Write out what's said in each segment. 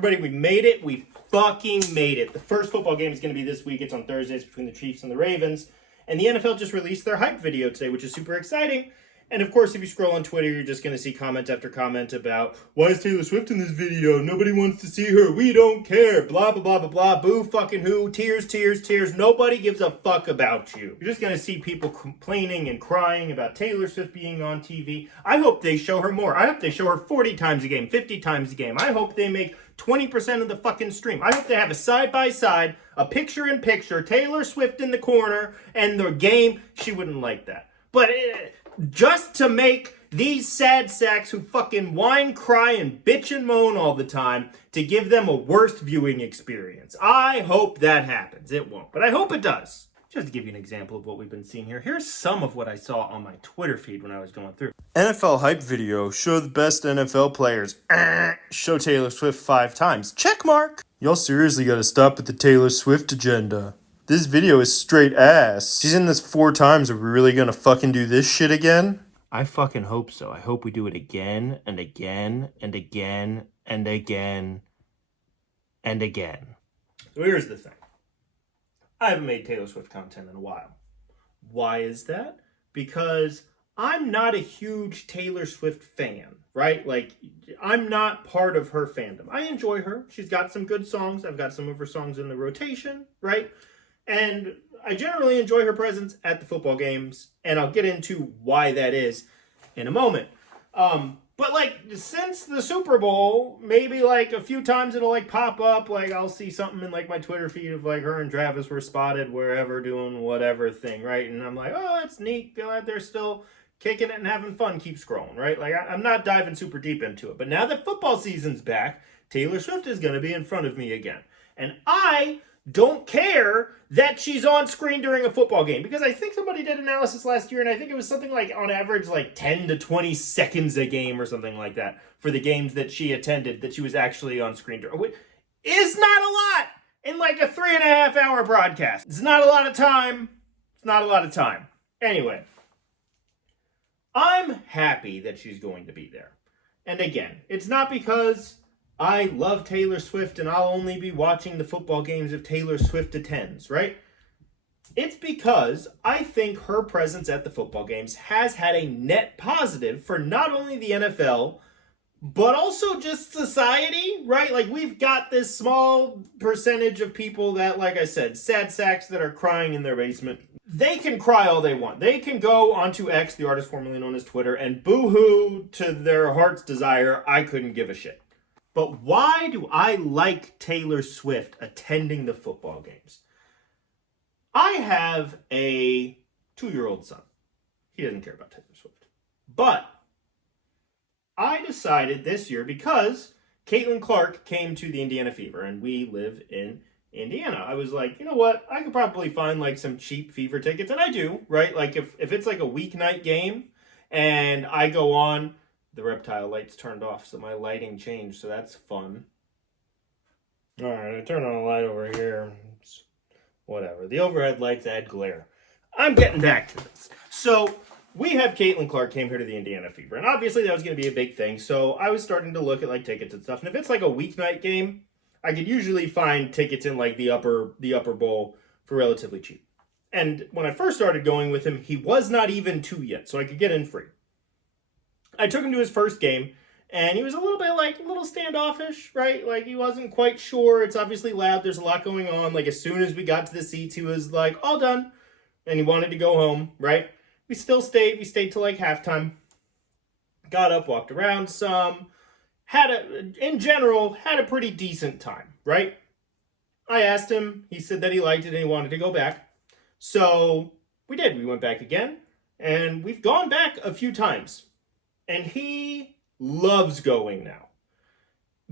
everybody. We made it. We fucking made it. The first football game is going to be this week. It's on Thursdays between the Chiefs and the Ravens. And the NFL just released their hype video today, which is super exciting. And of course, if you scroll on Twitter, you're just going to see comment after comment about, why is Taylor Swift in this video? Nobody wants to see her. We don't care. Blah, blah, blah, blah, blah. Boo fucking who. Tears, tears, tears. Nobody gives a fuck about you. You're just going to see people complaining and crying about Taylor Swift being on TV. I hope they show her more. I hope they show her 40 times a game, 50 times a game. I hope they make 20% of the fucking stream. I hope they have a side-by-side, a picture-in-picture, Taylor Swift in the corner, and the game. She wouldn't like that. But just to make these sad sacks who fucking whine, cry, and bitch and moan all the time, to give them a worse viewing experience. I hope that happens. It won't, but I hope it does. Just to give you an example of what we've been seeing here, here's some of what I saw on my Twitter feed when I was going through. NFL hype video. Show the best NFL players. Show Taylor Swift 5 times. Check mark. Y'all seriously gotta stop with the Taylor Swift agenda. This video is straight ass. She's in this 4 times. Are we really gonna fucking do this shit again? I fucking hope so. I hope we do it again and again and again and again and again. So here's the thing. I haven't made Taylor Swift content in a while. Why is that? Because I'm not a huge Taylor Swift fan, right? Like, I'm not part of her fandom. I enjoy her. She's got some good songs. I've got some of her songs in the rotation, right? And I generally enjoy her presence at the football games, and I'll get into why that is in a moment. But, like, since the Super Bowl, maybe, like, a few times it'll, like, pop up. Like, I'll see something in, like, my Twitter feed of, like, her and Travis were spotted wherever doing whatever thing, right? And I'm like, oh, that's neat. Feel like they're still kicking it and having fun. Keep scrolling, right? Like, I'm not diving super deep into it. But now that football season's back, Taylor Swift is going to be in front of me again. And I don't care that she's on screen during a football game, because I think somebody did analysis last year, and I think it was something like on average like 10 to 20 seconds a game or something like that for the games that she attended that she was actually on screen during. It's not a lot in like a 3.5 hour broadcast. It's not a lot of time. It's not a lot of time. Anyway, I'm happy that she's going to be there. And again, it's not because I love Taylor Swift and I'll only be watching the football games if Taylor Swift attends, right? It's because I think her presence at the football games has had a net positive for not only the NFL, but also just society, right? Like, we've got this small percentage of people that, like I said, sad sacks that are crying in their basement. They can cry all they want. They can go onto X, the artist formerly known as Twitter, and boo-hoo to their heart's desire. I couldn't give a shit. But why do I like Taylor Swift attending the football games? I have a 2-year-old son. He doesn't care about Taylor Swift. But I decided this year, because Caitlin Clark came to the Indiana Fever, and we live in Indiana, I was like, you know what? I could probably find like some cheap Fever tickets, and I do, right? Like if it's like a weeknight game, and I go on, the reptile lights turned off, so my lighting changed, so that's fun. All right, I turn on a light over here. It's whatever. The overhead lights add glare. I'm getting back to this. So we have Caitlin Clark came here to the Indiana Fever, and obviously that was going to be a big thing, so I was starting to look at like tickets and stuff, and if it's like a weeknight game, I could usually find tickets in like the upper bowl for relatively cheap. And when I first started going with him, he was not even 2 yet, so I could get in free. I took him to his first game, and he was a little standoffish, right? Like, he wasn't quite sure. It's obviously loud. There's a lot going on. Like, as soon as we got to the seats, he was like, all done. And he wanted to go home, right? We still stayed. We stayed till like halftime. Got up, walked around some. In general, had a pretty decent time, right? I asked him. He said that he liked it and he wanted to go back. So we did. We went back again, and we've gone back a few times. And he loves going now.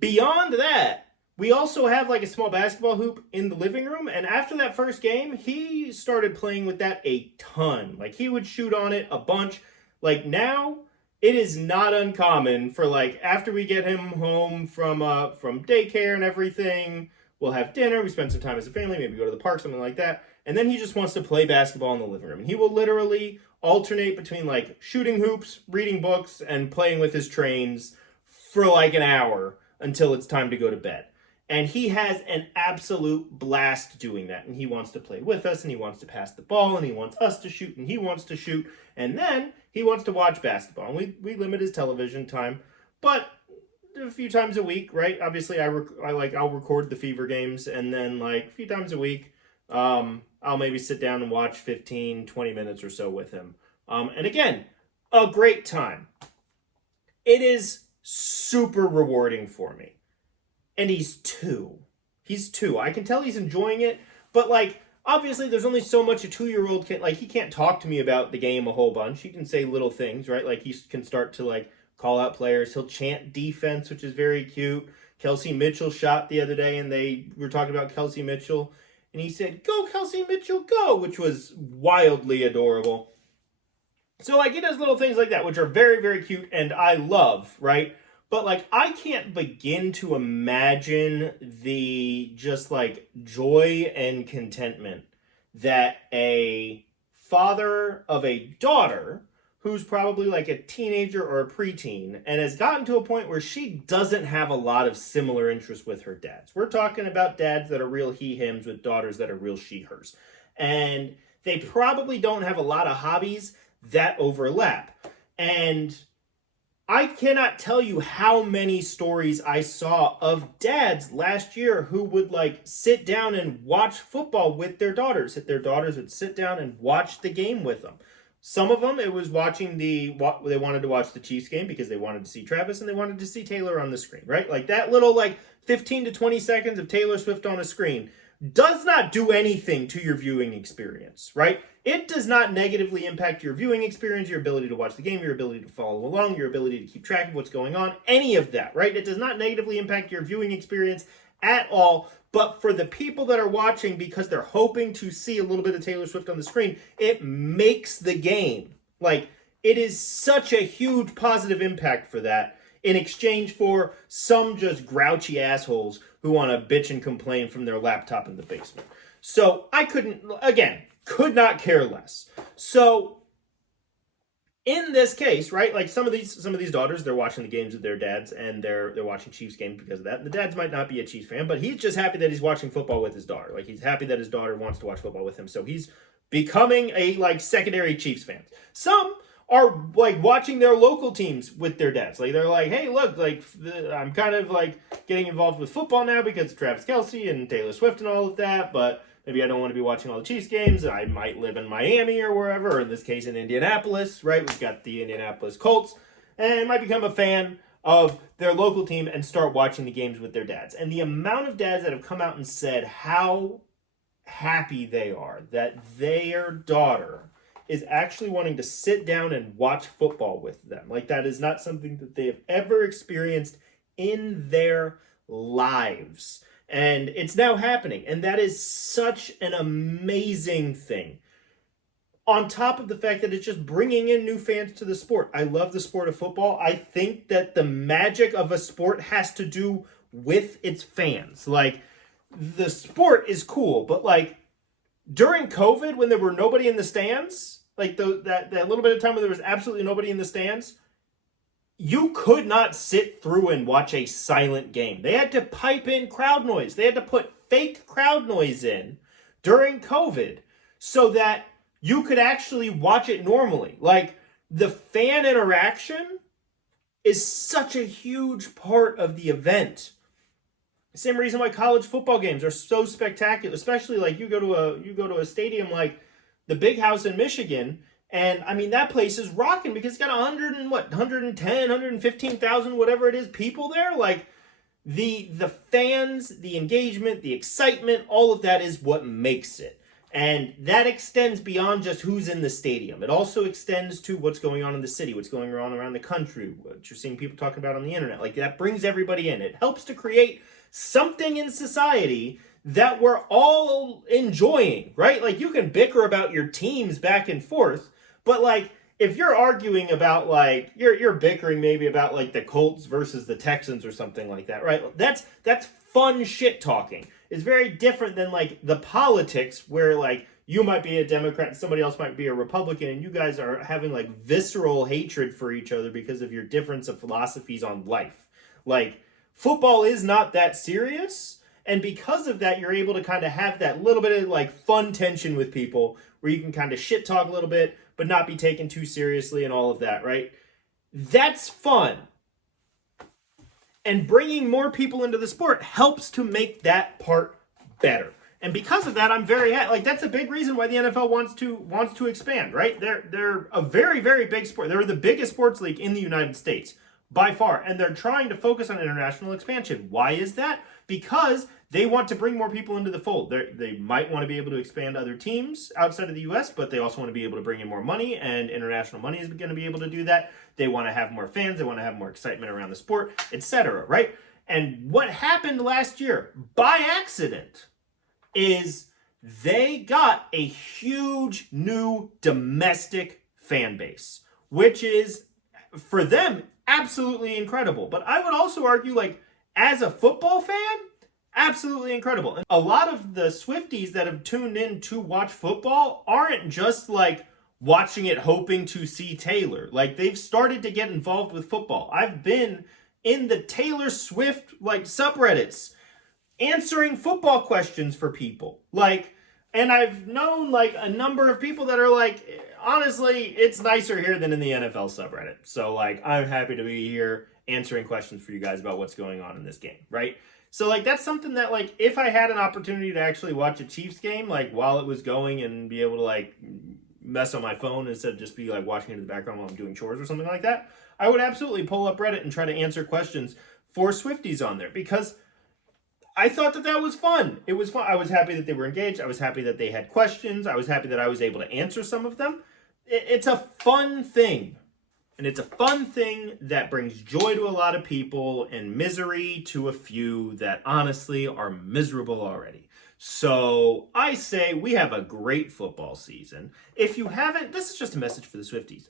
Beyond that, we also have like a small basketball hoop in the living room. And after that first game, he started playing with that a ton. Like, he would shoot on it a bunch. Like, now, it is not uncommon for, like, after we get him home from daycare and everything, we'll have dinner, we spend some time as a family, maybe go to the park, something like that. And then he just wants to play basketball in the living room. And he will literally alternate between like shooting hoops, reading books, and playing with his trains for like an hour until it's time to go to bed. And he has an absolute blast doing that. And he wants to play with us, and he wants to pass the ball, and he wants us to shoot, and he wants to shoot. And then he wants to watch basketball. And we limit his television time, but a few times a week, right? Obviously, I'll record the Fever games, and then like a few times a week, I'll maybe sit down and watch 15, 20 minutes or so with him. And again, a great time. It is super rewarding for me. And he's 2. He's 2. I can tell he's enjoying it, but like, obviously there's only so much a 2-year-old can, like, he can't talk to me about the game a whole bunch. He can say little things, right? Like, he can start to like call out players. He'll chant defense, which is very cute. Kelsey Mitchell shot the other day, and they were talking about Kelsey Mitchell, and he said, "Go Kelsey Mitchell, go," which was wildly adorable. So like, he does little things like that, which are very, very cute, and I love, right? But like, I can't begin to imagine the just like joy and contentment that a father of a daughter who's probably like a teenager or a preteen and has gotten to a point where she doesn't have a lot of similar interests with her dads. We're talking about dads that are real he-hims with daughters that are real she-hers. And they probably don't have a lot of hobbies that overlap. And I cannot tell you how many stories I saw of dads last year who would like sit down and watch football with their daughters. That their daughters would sit down and watch the game with them. Some of them, it was watching they wanted to watch the Chiefs game because they wanted to see Travis and they wanted to see Taylor on the screen, right? Like that little like 15 to 20 seconds of Taylor Swift on a screen does not do anything to your viewing experience, right? It does not negatively impact your viewing experience, your ability to watch the game, your ability to follow along, your ability to keep track of what's going on, any of that, right? It does not negatively impact your viewing experience at all. But for the people that are watching because they're hoping to see a little bit of Taylor Swift on the screen, it makes the game. Like, it is such a huge positive impact for that in exchange for some just grouchy assholes who want to bitch and complain from their laptop in the basement. So I could not care less. So in this case, right, like some of these daughters, they're watching the games with their dads, and they're watching Chiefs games because of that. And the dads might not be a Chiefs fan, but he's just happy that he's watching football with his daughter. Like, he's happy that his daughter wants to watch football with him, so he's becoming a like secondary Chiefs fan. Some are like watching their local teams with their dads. Like, they're like, "Hey, look, like I'm kind of like getting involved with football now because of Travis Kelce and Taylor Swift and all of that, but maybe I don't want to be watching all the Chiefs games. I might live in Miami or wherever, or in this case in Indianapolis, right? We've got the Indianapolis Colts, and might become a fan of their local team and start watching the games with their dads." And the amount of dads that have come out and said how happy they are that their daughter is actually wanting to sit down and watch football with them. Like, that is not something that they have ever experienced in their lives. And it's now happening. And that is such an amazing thing. On top of the fact that it's just bringing in new fans to the sport. I love the sport of football. I think that the magic of a sport has to do with its fans. Like, the sport is cool, but like during COVID, when there were nobody in the stands, like that little bit of time where there was absolutely nobody in the stands, you could not sit through and watch a silent game. They had to pipe in crowd noise. They had to put fake crowd noise in during COVID so that you could actually watch it normally. Like, the fan interaction is such a huge part of the event. Same reason why college football games are so spectacular, especially like you go to a stadium like the Big House in Michigan, and I mean that place is rocking because it's got 110, 115,000, whatever it is, people there. Like, the fans, the engagement, the excitement, all of that is what makes it. And that extends beyond just who's in the stadium. It also extends to what's going on in the city, what's going on around the country, what you're seeing people talking about on the internet. Like, that brings everybody in. It helps to create something in society that we're all enjoying, right? Like, you can bicker about your teams back and forth, but like, if you're arguing about like, you're bickering maybe about like the Colts versus the Texans or something like that, right? That's fun shit talking. It's very different than like the politics where like you might be a Democrat and somebody else might be a Republican, and you guys are having like visceral hatred for each other because of your difference of philosophies on life. Like, football is not that serious. And because of that, you're able to kind of have that little bit of like fun tension with people where you can kind of shit talk a little bit, but not be taken too seriously and all of that, right? That's fun. And bringing more people into the sport helps to make that part better. And because of that, I'm very happy. Like, that's a big reason why the NFL wants to expand, right? They're a very, very big sport. They're the biggest sports league in the United States by far, and they're trying to focus on international expansion. Why is that? Because they want to bring more people into the fold. They might want to be able to expand other teams outside of the U.S., but they also want to be able to bring in more money, and international money is going to be able to do that. They want to have more fans. They want to have more excitement around the sport, etc., right? And what happened last year, by accident, is they got a huge new domestic fan base, which is, for them, absolutely incredible. But I would also argue, like, as a football fan, absolutely incredible. And a lot of the Swifties that have tuned in to watch football aren't just like watching it hoping to see Taylor. Like, they've started to get involved with football. I've been in the Taylor Swift like subreddits answering football questions for people. Like, and I've known like a number of people that are like, honestly, it's nicer here than in the NFL subreddit. So like, I'm happy to be here answering questions for you guys about what's going on in this game, right? So like, that's something that like, if I had an opportunity to actually watch a Chiefs game, like while it was going and be able to like mess on my phone instead of just be like watching it in the background while I'm doing chores or something like that, I would absolutely pull up Reddit and try to answer questions for Swifties on there, because I thought that was fun. It was fun. I was happy that they were engaged. I was happy that they had questions. I was happy that I was able to answer some of them. It's a fun thing. And it's a fun thing that brings joy to a lot of people and misery to a few that honestly are miserable already. So I say we have a great football season. If you haven't, this is just a message for the Swifties.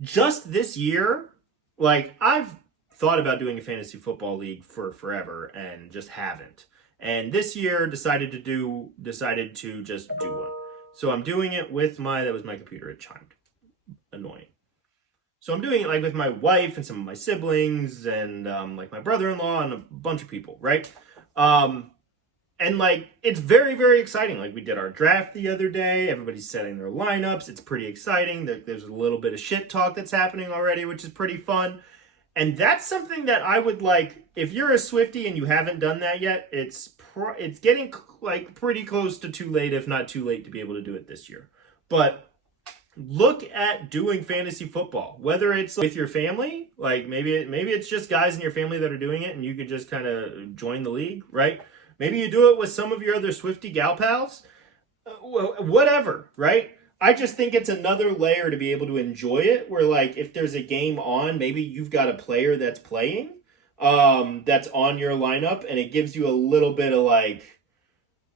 Just this year, like, I've thought about doing a fantasy football league for forever and just haven't. And this year decided to just do one. So I'm doing it with that was my computer, it chimed. Annoying. So I'm doing it like with my wife and some of my siblings and like my brother-in-law and a bunch of people, right? And like, it's very, very exciting. Like, we did our draft the other day. Everybody's setting their lineups. It's pretty exciting. There's a little bit of shit talk that's happening already, which is pretty fun. And that's something that I would like, if you're a Swiftie and you haven't done that yet, it's getting like pretty close to too late, if not too late, to be able to do it this year. But look at doing fantasy football, whether it's with your family, like maybe it's just guys in your family that are doing it and you could just kind of join the league, right? Maybe you do it with some of your other Swiftie gal pals, whatever, right? I just think it's another layer to be able to enjoy it, where like if there's a game on, maybe you've got a player that's playing, that's on your lineup, and it gives you a little bit of like,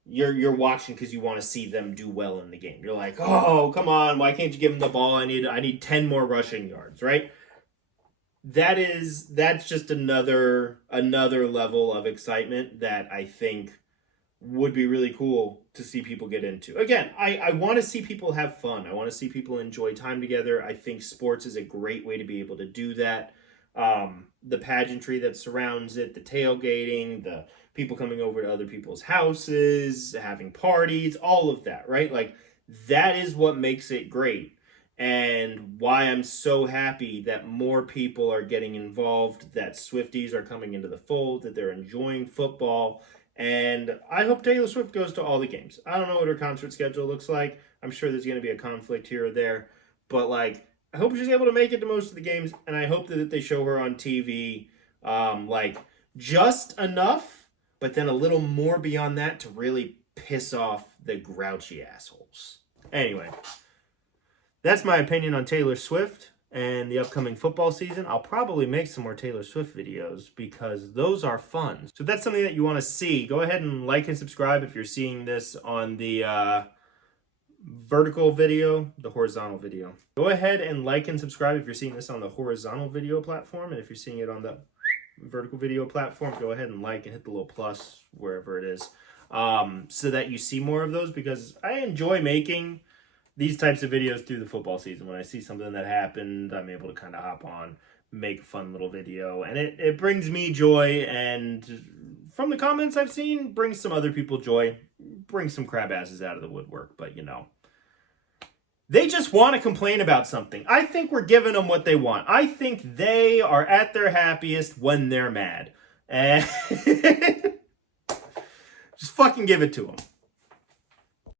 you're watching because you want to see them do well in the game. You're like, oh, come on, why can't you give them the ball? I need 10 more rushing yards, right? That's just another level of excitement that I think would be really cool to see people get into. Again, I want to see people have fun. I want to see people enjoy time together. I think sports is a great way to be able to do that. The pageantry that surrounds it, the tailgating, the people coming over to other people's houses, having parties, all of that, right? Like, that is what makes it great. And why I'm so happy that more people are getting involved, that Swifties are coming into the fold, that they're enjoying football. And I hope Taylor Swift goes to all the games. I don't know what her concert schedule looks like. I'm sure there's going to be a conflict here or there. But, like, I hope she's able to make it to most of the games. And I hope that they show her on TV, like, just enough, but then a little more beyond that to really piss off the grouchy assholes. Anyway, that's my opinion on Taylor Swift and the upcoming football season. I'll probably make some more Taylor Swift videos because those are fun. So if that's something that you want to see, go ahead and like and subscribe if you're seeing this on the vertical video, the horizontal video. Go ahead and like and subscribe if you're seeing this on the horizontal video platform, and if you're seeing it on the vertical video platform, go ahead and like and hit the little plus wherever it is, so that you see more of those, because I enjoy making these types of videos through the football season. When I see something that happened, I'm able to kind of hop on, make a fun little video. And it brings me joy, and from the comments I've seen, brings some other people joy. Brings some crab asses out of the woodwork, but you know. They just want to complain about something. I think we're giving them what they want. I think they are at their happiest when they're mad. And just fucking give it to them.